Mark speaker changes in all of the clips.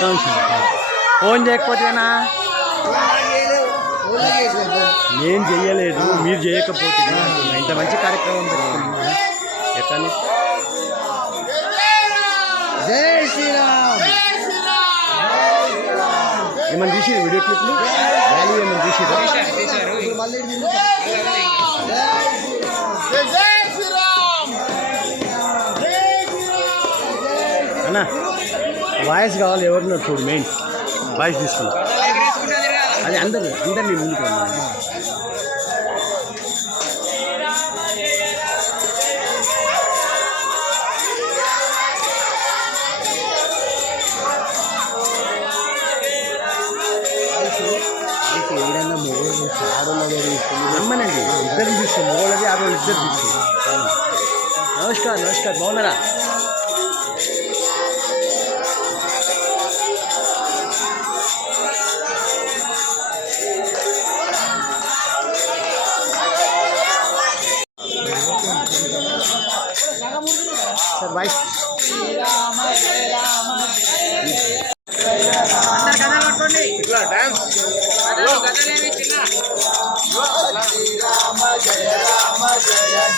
Speaker 1: Phone చేయకపోతేనా? నేను చెయ్యలేదు. మీరు చేయకపోతే ఇంత మంచి కార్యక్రమం పెట్టుకున్నా ఎట్లా జై శ్రీరామ్. ఏమన్నా తీసి వీడియో క్లిప్లు? ర్యాలీ ఏమన్నా తీసి అన్నా. వాయిస్ కావాలి ఎవరినో చూడు మెయిన్. వాయిస్ తీసుకున్నా అది అందరు అందరినీ ముందుకు రమ్మని. ఇద్దరు చూస్తాం మొగోళ్ళది ఆడవాళ్ళు ఇద్దరు చూస్తాం నమస్కారం నమస్కారం. బాగున్నారా?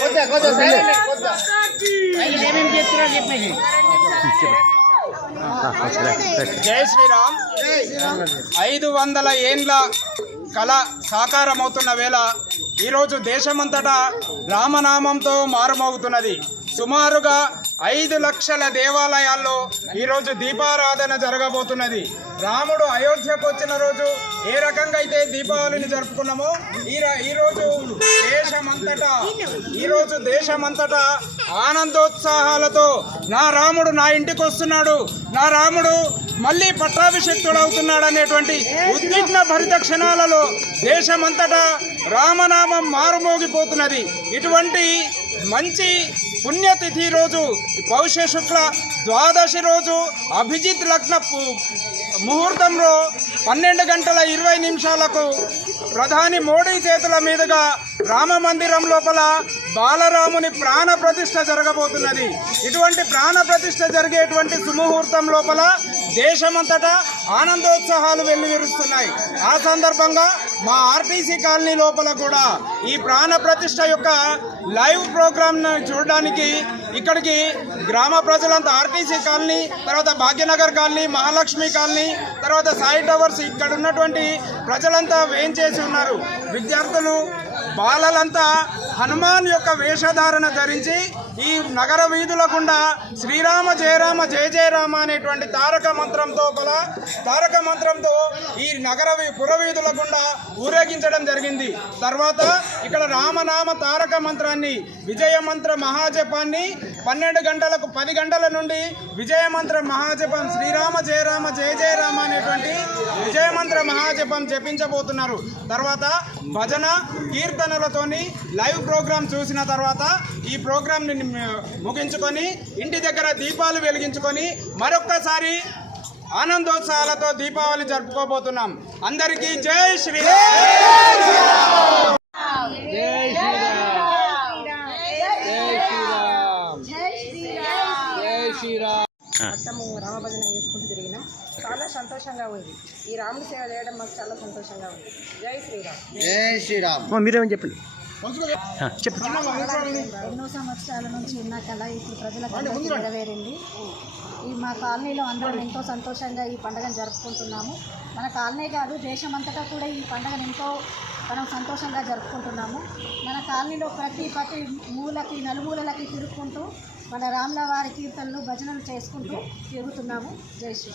Speaker 1: కొద్దా కొద్దా సైలెంట్ కొద్దా అయ్యి ఏమేం చేస్తున్నారు చెప్పేసి
Speaker 2: జై శ్రీరామ్. ఐదు వందల ఏండ్ల కళ సాకారమవుతున్న వేళ ఈరోజు దేశమంతటా రామనామంతో మారుమోగుతున్నది సుమారుగా ఐదు లక్షల దేవాలయాల్లో ఈరోజు దీపారాధన జరగబోతున్నది. రాముడు అయోధ్యకు వచ్చిన రోజు ఏ రకంగా అయితే దీపావళిని జరుపుకున్నామో ఈ ఈరోజు దేశమంతటా ఈరోజు దేశమంతటా ఆనందోత్సాహాలతో నా రాముడు నా ఇంటికి వస్తున్నాడు. నా రాముడు మళ్ళీ పట్టాభిషిక్తుడు అవుతున్నాడు అనేటువంటి ఉద్విగ్న భరిత క్షణాలలో దేశమంతటా రామనామం మారుమోగిపోతున్నది. ఇటువంటి మంచి పుణ్యతిథి రోజు పౌష్య శుక్ల ద్వాదశి రోజు అభిజిత్ లగ్న ముహూర్తంలో పన్నెండు గంటల ఇరవై నిమిషాలకు ప్రధాని మోడీ చేతుల మీదుగా రామ మందిరం లోపల బాలరాముని ప్రాణప్రతిష్ఠ జరగబోతున్నది. ఇటువంటి ప్రాణప్రతిష్ఠ జరిగేటువంటి సుముహూర్తం లోపల దేశమంతటా ఆనందోత్సాహాలు వెల్లివిరుస్తున్నాయి. ఆ సందర్భంగా మా ఆర్టీసీ కాలనీ లోపల కూడా ఈ ప్రాణ ప్రతిష్ట యొక్క లైవ్ ప్రోగ్రాంను చూడడానికి ఇక్కడికి గ్రామ ప్రజలంతా ఆర్టీసీ కాలనీ తర్వాత భాగ్యనగర్ కాలనీ మహాలక్ష్మి కాలనీ తర్వాత సాయి టవర్స్ ఇక్కడ ఉన్నటువంటి ప్రజలంతా వేయించేసి ఉన్నారు. విద్యార్థులు బాలలంతా హనుమాన్ యొక్క వేషధారణ ధరించి ఈ నగర వీధుల గుండా శ్రీరామ జయరామ జయ జయరామ అనేటువంటి తారక మంత్రంతో గల తారక మంత్రంతో ఈ నగర పురవీధుల గుండా ఊరేగించడం జరిగింది. తర్వాత ఇక్కడ రామనామ తారక మంత్రాన్ని విజయ మంత్ర మహాజపాన్ని పన్నెండు గంటలకు పది గంటల నుండి విజయ మంత్ర మహాజపం శ్రీరామ జయరామ జయ జయరామ అనేటువంటి విజయ మంత్ర మహాజపం జపించబోతున్నారు. తర్వాత భజన కీర్తనలతోని లైవ్ ప్రోగ్రామ్ చూసిన తర్వాత ఈ ప్రోగ్రామ్ని ముగించుకొని ఇంటి దగ్గర దీపాలు వెలిగించుకొని మరొక్కసారి ఆనందోత్సాహాలతో దీపావళి జరుపుకోబోతున్నాం. అందరికీ జై శ్రీరామ్!
Speaker 3: మొత్తము రామభజన చేసుకుంటూ తిరిగినాం. చాలా సంతోషంగా ఉంది. ఈ రాముడి సేవ చేయడం మాకు చాలా సంతోషంగా ఉంది. జై శ్రీరామ్.
Speaker 1: అమ్మ, మీరేమని చెప్పండి?
Speaker 4: ఎన్నో సంవత్సరాల నుంచి ఉన్న కళ ఇప్పుడు ప్రజలకు నెరవేరింది. ఈ మా కాలనీలో అందరం ఎంతో సంతోషంగా ఈ పండుగను జరుపుకుంటున్నాము. మన కాలనీ కాదు దేశమంతటా కూడా ఈ పండుగను ఎంతో మనం సంతోషంగా జరుపుకుంటున్నాము. మన కాలనీలో ప్రతి ప్రతి మూలకి నలుమూలలకి తిరుగుకుంటూ మన రాముల వారి కీర్తనలు భజనలు చేసుకుంటూ తిరుగుతున్నాము. జై శ్రీ